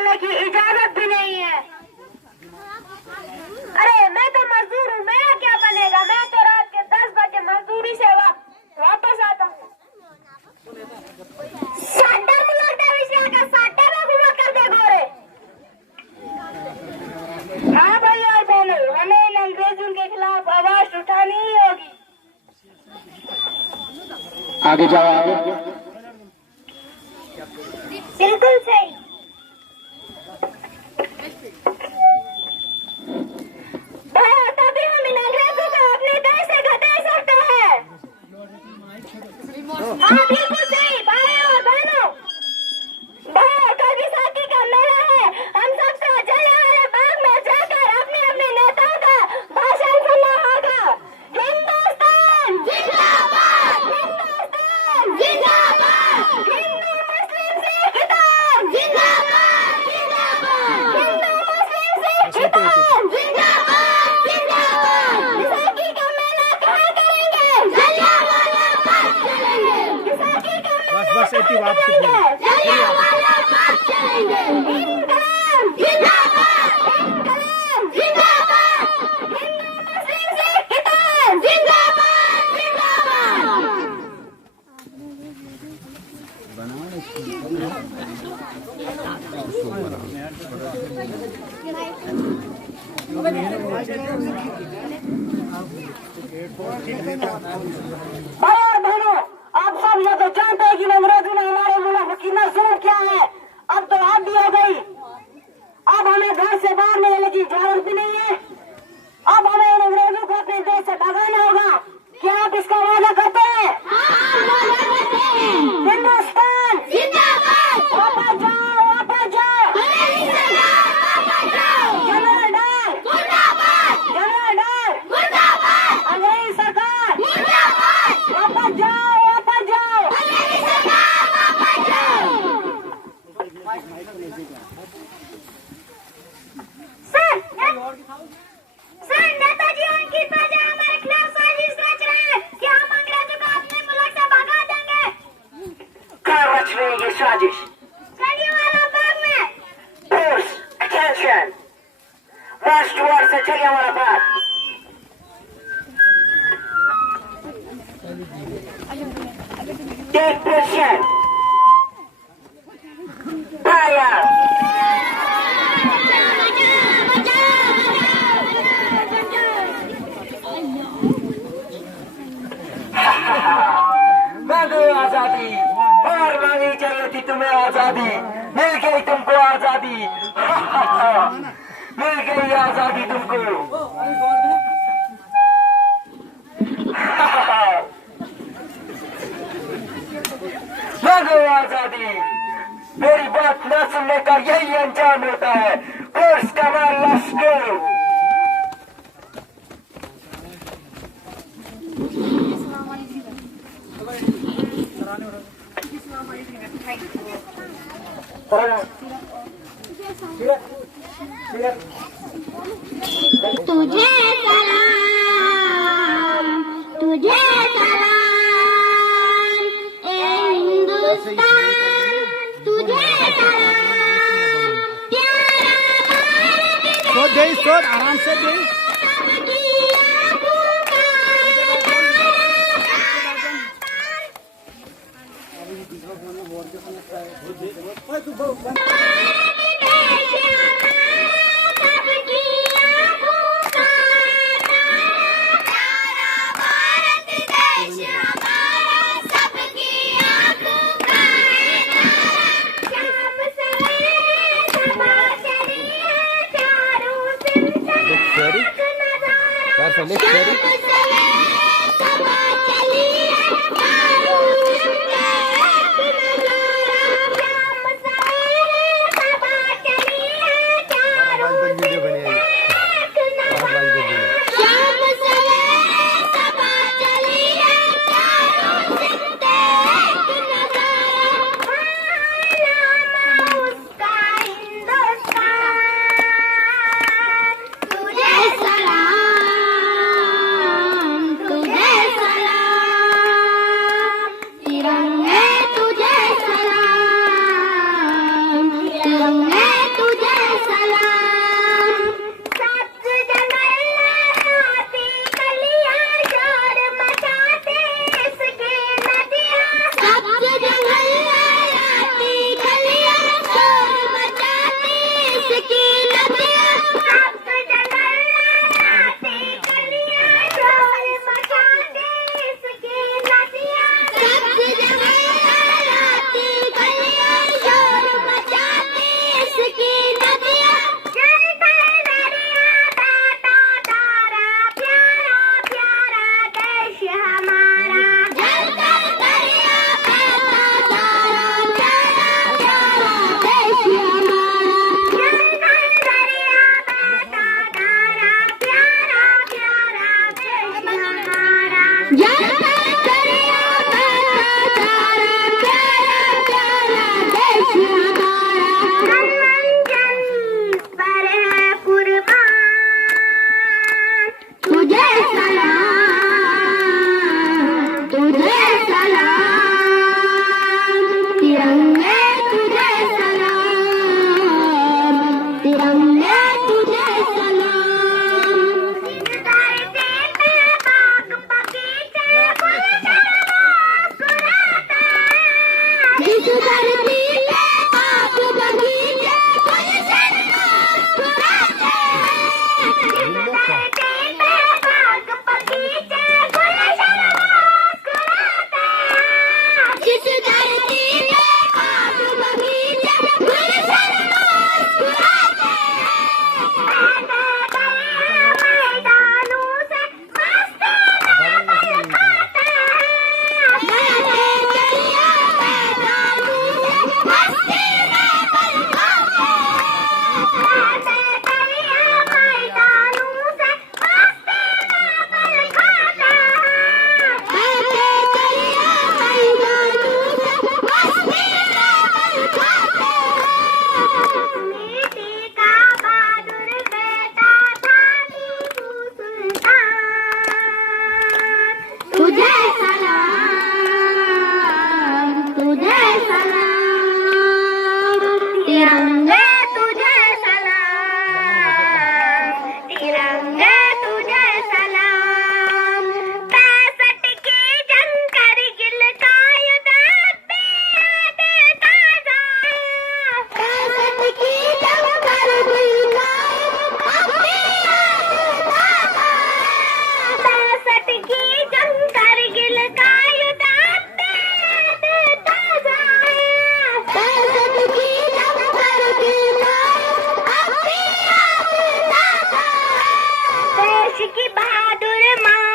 निकलने की इजाजत भी नहीं है। अरे मैं तो मजदूर हूँ, मेरा क्या बनेगा? मैं तो रात के 10 बजे मजदूरी से वापस आता हूँ। हाँ भाई और बहनों, हमें इन अंग्रेजों के खिलाफ आवाज उठानी ही होगी। आगे जाओ आगे। बिल्कुल सही। तभी हम इन अंग्रेजों को अपने देश से घटा सकते हैं। हाँ बिल्कुल सही भाई और बहनों। भाई कल विसाखी का मेला है, हम सबको जलियांवाला बाग में जाकर अपने अपने नेताओं का भाषण सुनना होगा। हिंदुस्तान जिंदाबाद, हिंदुस्तान जिंदाबाद, हिंदू मुस्लिम सिख खिताब जिंदाबाद, जिंदाबाद, हिंदू मुस्लिम सिख खिताब जिंदाबाद, जिंदाबाद। विसाखी का मेला कहाँ करेंगे? जलियांवाला बाग चलेंगे। विसाखी का मेला बस इतनी बात जलियांवाला बाग चलेंगे। इनकलाब जिंदाबाद, इनकलाब जिंदाबाद, हिंदू मुस्लिम सिख खिताब जिंदाबाद, जिंदाबाद। भाई और बहनों, आप सब लोग तो जानते हैं कि अंग्रेजों ने हमारे मुल्क में कितना जुल्म किया है। अब तो हद भी हो गई। अब हमें घर से बाहर निकलने की इजाजत भी नहीं है। अब हमें इन अंग्रेजों को अपने देश से भगाना होगा। क्या आप इसका वादा करते हैं? हिंदुस्तान जिंदाबाद। वापस जाओ, वापस जाओ। जनरल डायर मुर्दाबाद, जनरल डायर मुर्दाबाद, अंग्रेज सरकार मुर्दाबाद। वापस जाओ, वापस जाओ, अंग्रेज सरकार वापस जाओ। सर नेताजी और उनकी प्रजा हमारे खिलाफ साजिश रच रहे हैं कि हम अंग्रेजों को अपने मुल्क से भगा देंगे। क्या रच रहे हैं ये साजिश? जलियांवाला बाग में। Force attention, march towards the Jallianwala Bagh. Take position, fire. मांगो आजादी और मांगी चाहिए थी तुम्हें आजादी, मिल गई तुमको आजादी। मिल गई आजादी तुमको। मांगो आजादी। मेरी बात न सुनने का यही अंजाम होता है। फोर्स कमांड लश्कर। तुझे सलाम, तुझे सलाम, ए हिंदुस्तान तुझे सलाम, प्यारा भारत देश। आराम से दे। देश की बहादुर माँ।